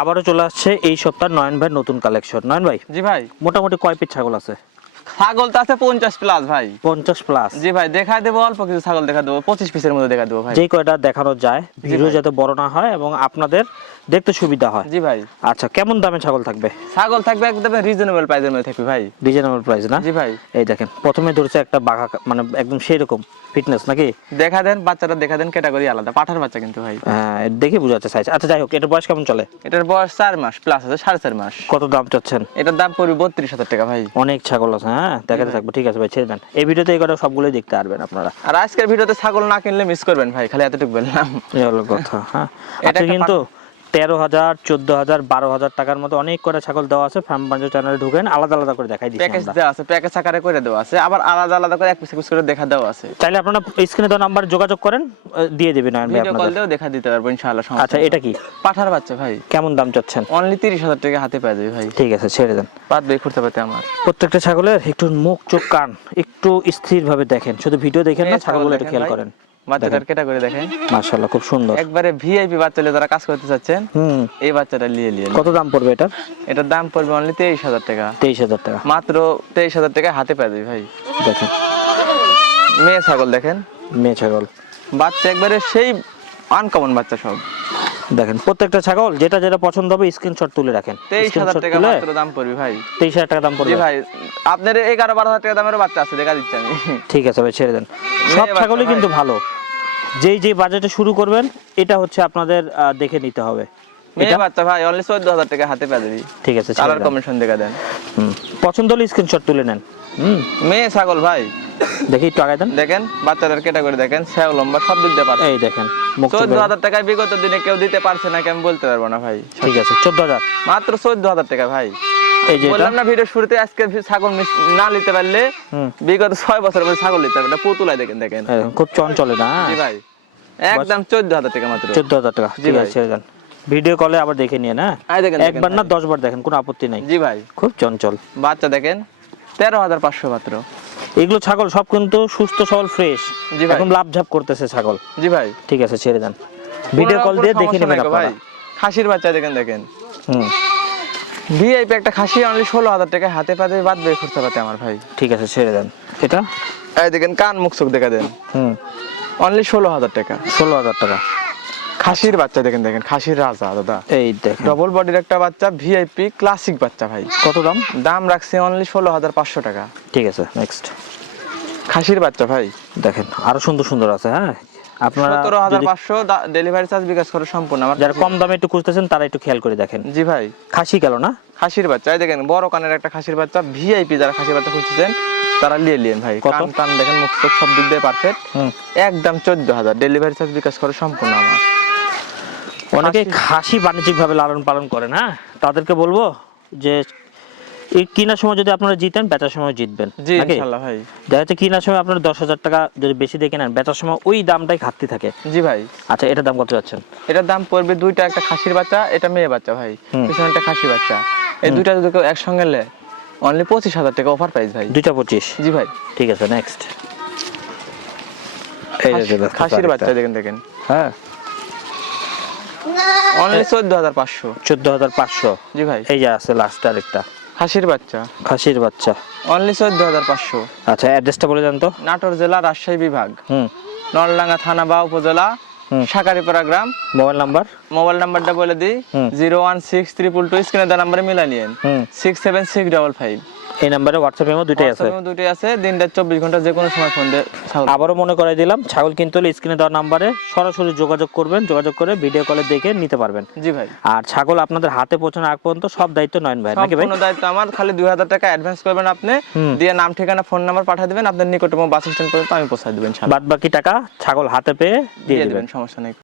আবারও চলে আসছে এই সপ্তাহ নয়ন ভাই নতুন কালেকশন। নয়ন ভাই, জি ভাই, মোটামুটি কয় পিস ছাগল আছে? ছাগল তো আছে 50 প্লাস ভাই। 50 প্লাস? জি ভাই, দেখা দেবো অল্প কিছু ছাগল, দেখা দেবো 25 পিসের মধ্যে দেখা দেবো ভাই। যে কয়টা দেখানো যায়, ভিডিও যাতে বড় না হয় এবং আপনাদের দেখতে সুবিধা হয়। জি ভাই। আচ্ছা, কেমন দামে ছাগল থাকবে? ছাগল থাকবে একদম রিজনেবল প্রাইসের মধ্যে থাকবে ভাই। রিজনেবল প্রাইস না? জি ভাই। এই দেখেন, প্রথমে ধরেছে একটা বাঘা, মানে একদম সেই রকম ফিটনেস নাকি? দেখা দেন বাচ্চাটা, দেখা দেন ক্যাটাগরি আলাদা, পাঠার বাচ্চা কিন্তু ভাই। হ্যাঁ, দেখে বোঝা যাচ্ছে সাইজ। আচ্ছা যাই হোক, এটার বয়স কেমন চলে? এটার বয়স 4 মাস প্লাস আছে, 4.5 মাস। কত দাম চাচ্ছেন? এটার দাম পড়বে 32,000 টাকা ভাই। অনেক ছাগল আছে, হ্যাঁ দেখাতে থাকবো। ঠিক আছে ভাই, ছেড়ে দেন। এই ভিডিওতে এই কটা সবগুলোই দেখতে পারবেন আপনারা। আর আজকের ভিডিওতে ছাগল না কিনলে মিস করবেন ভাই, খালি এতটুকু বললাম। এই হলো কথা। হ্যাঁ, এটা আচ্ছা, একটা কিন্তু 13,000, 14,000, 12,000 টাকার মতো অনেক করে ছাগল দেওয়া আছে। ফার্ম বাঞ্জো চ্যানেলে ঢুকেন, আলাদা আলাদা করে দেখাই দিচ্ছি প্যাকেজ আমরা। দেওয়া আছে, প্যাকেজ আকারে করে দেওয়া আছে, আবার আলাদা আলাদা করে এক পিস করে দেখা দেওয়া আছে। চাইলে আপনারা স্ক্রিনে দেওয়া নাম্বার যোগাযোগ করেন, দিয়ে দেবেন নয়ন ভাই ভিডিও কল আপনাদের। দিয়েও দেখা দিতে পারবো ইনশাআল্লাহ। আচ্ছা, এটা কি পাঠার বাচ্চা ভাই। কেমন দাম চাচ্ছেন? অনলি 30,000 টাকা হাতে পেয়ে যাবে ভাই। ঠিক আছে, ছেড়ে দেন। বাদ বের করতে পারতে আমার। প্রত্যেকটা ছাগলের একটু মুখ চোখ কান একটু স্থির ভাবে দেখেন, শুধু ভিডিও দেখেন না, ছাগলগুলো একটু খেয়াল করেন। বাচ্চাটার ক্যাটাগরি দেখেন, মাশাআল্লাহ খুব সুন্দর। একবারে ভিআইপি বাচ্চা হলে যারা কাজ করতে চাচ্ছেন, এই বাচ্চাটা নিয়ে নিয়ে। কত দাম পড়বে এটার? এটার দাম পড়বে অনলি 23,000 টাকা। 23,000 টাকা? মাত্র 23,000 টাকা হাতে পেয়ে যাবে ভাই। দেখেন মেয়ে ছাগল দেখেন, মেয়ে ছাগল বাচ্চা একবারে সেই আনকমন বাচ্চা সব। দেখেন, প্রত্যেকটা ছাগল যেটা যেটা পছন্দ হবে স্ক্রিনশট তুলে রাখেন। 23,000 টাকা মাত্র দাম পড়বে ভাই। 23,000 টাকা দাম পড়বে? জি ভাই, আপনার 11-12,000 টাকা দামের বাচ্চা আছে, দেখা দিচ্ছি আমি। ঠিক আছে ভাই, ছেড়ে দেন। সব ছাগলই কিন্তু ভালো। যেই যেই বাজেটে শুরু করবেন, এটা হচ্ছে আপনাদের দেখে নিতে হবে। মেয়ে বাচ্চা ভাই অনলি 14,000 টাকা হাতে পেয়ে যাবে। ঠিক আছে, কালার কমিশন দেখা দেন। পছন্দ হলে স্ক্রিনশট তুলে নেন। মেয়ে ছাগল ভাই, দেখি একটু আগে দেন। দেখেন বাচ্চাদের ক্যাটাগরি দেখেন, সেও লম্বা সব দিক দিয়ে পারছে। এই দেখেন, মুখ চোখ 14,000 টাকায় বিগত দিনে কেউ দিতে পারছে না, আমি বলতে পারবো না ভাই। ঠিক আছে, 14,000 মাত্র 14,000 টাকা ভাই। এই যে বললাম না ভিডিও শুরুতে, আজকে ছাগল না নিতে পারলে বিগত 6 বছরের মধ্যে ছাগল নিতে পারবে না। পুতুলাই দেখেন, দেখেন খুব চঞ্চলে না? জি ভাই, একদম 14,000 টাকা মাত্র। 14,000 টাকা? ঠিক আছে, ছেড়ে দেন। ভিডিও কলে আবার দেখে নিয়ে না, একবার না 10 বার দেখেন, কোনো আপত্তি নাই। জি ভাই, খুব চঞ্চল বাচ্চা দেখেন 13,500 মাত্র। এগুলো ছাগল সব কিন্তু সুস্থ সবল ফ্রেশ, জি ভাই, এখন লাভ ঝাপ করতেছে ছাগল। জি ভাই, ঠিক আছে, ছেড়ে দেন। ভিডিও কল দিয়ে দেখে নেবেন আপনারা। ভাই খাসির বাচ্চা দেখেন, দেখেন ভিআইপি একটা খাসি অনলি 16,000 টাকা হাতে পাতে, বাদ বের করতে পারতে আমার ভাই। ঠিক আছে, ছেড়ে দেন। এটা এই দেখেন, কান মুখ চোখ দেখা দেন, অনলি 16,000 টাকা। 16,000 টাকা খাসির বাচ্চা দেখেন, দেখেন খাসির রাজা দাদা। এই দেখেন, ডবল বডির একটা বাচ্চা, ভিআইপি ক্লাসিক বাচ্চা ভাই। কত দাম? দাম রাখছে অনলি 16,500 টাকা। ঠিক আছে, নেক্সট। খাসির বাচ্চা ভাই দেখেন, আরো সুন্দর সুন্দর আছে। হ্যাঁ, আপনারা 17,500 ডেলিভারি চার্জ বিকাশ করে সম্পূর্ণ। আমার যারা কম দামে একটু খুঁজতেছেন তারা একটু খেয়াল করে দেখেন। জি ভাই, খাসি গেল না? খাসির বাচ্চা এই দেখেন, বড় কানের একটা খাসির বাচ্চা, ভিআইপি যারা খাসির বাচ্চা খুঁজতেছেন তারা নিয়ে ভাই। কান কান দেখেন, মুখ চোখ সব দিক দিয়ে পারফেক্ট। একদম 14,000 ডেলিভারি চার্জ বিকাশ করে সম্পূর্ণ আমার। অনেকে খাসি বাণিজ্যিক ভাবে লালন পালন করেন, হ্যাঁ তাদেরকে বলবো যে এই কেনার সময় যদি আপনারা জিতেন, বেচার সময় জিতবেন। জি ইনশাআল্লাহ ভাই। দেখা যাচ্ছে কেনার সময় আপনারা 10,000 টাকা যদি বেশি দিয়ে কেনেন, বেচার সময় ওই দামটাই ঘাটতি থাকে। জি ভাই। আচ্ছা, এটার দাম কত যাচ্ছেন? এটার দাম পড়বে দুইটা, একটা খাসির বাচ্চা, এটা মেয়ে বাচ্চা ভাই, পিছনে একটা খাসি বাচ্চা। এই দুইটা যদি কেউ একসঙ্গে নেয় অনলি 25,000 টাকা অফার প্রাইস ভাই। দুইটা 25? জি ভাই। ঠিক আছে, নেক্সট। খাসির বাচ্চা দেখেন, দেখেন হ্যাঁ, অনলি 14,500। 14,500? জি ভাই। এই যে আছে লাস্ট আরেকটা খাসির বাচ্চা, খাসির বাচ্চা, অনলি 14,500। আচ্ছা, অ্যাড্রেসটা বলে দেন তো। নাটোর জেলা, রাজশাহী বিভাগ, নলডাঙ্গা থানা বা উপজেলা, শাকারিপাড়া গ্রাম। Mobile number? মোবাইল নাম্বারটা বলে দিই, 01622 স্ক্রিনে দেওয়া নাম্বারে মিলা নিয়েন, 67655। এই নাম্বারে হোয়াটসঅ্যাপ এমও দুটোই আছে? দুটোই আছে, দিনটা 24 ঘন্টা যে কোনো সময় ফোন দিয়ে। আবারও মনে করাই দিলাম, ছাগল কিনতে হলে স্ক্রিনে দেওয়া নাম্বারে সরাসরি যোগাযোগ করবেন, যোগাযোগ করে ভিডিও কলে দেখে নিতে পারবেন। জি ভাই। আর ছাগল আপনাদের হাতে পৌঁছানোর আগ পর্যন্ত সব দায়িত্ব নয়ন ভাই, নাকি ভাই? সম্পূর্ণ দায়িত্ব আমার, খালি 2,000 টাকা অ্যাডভান্স করবেন আপনি, দিয়ে নাম ঠিকানা ফোন নাম্বার পাঠিয়ে দিবেন, আপনার নিকটতম বাস স্ট্যান্ড পর্যন্ত আমি পৌঁছে দেব ইনশাআল্লাহ। বাদ বাকি টাকা ছাগল হাতে পেয়ে দিয়ে দিবেন, সমস্যা নেই।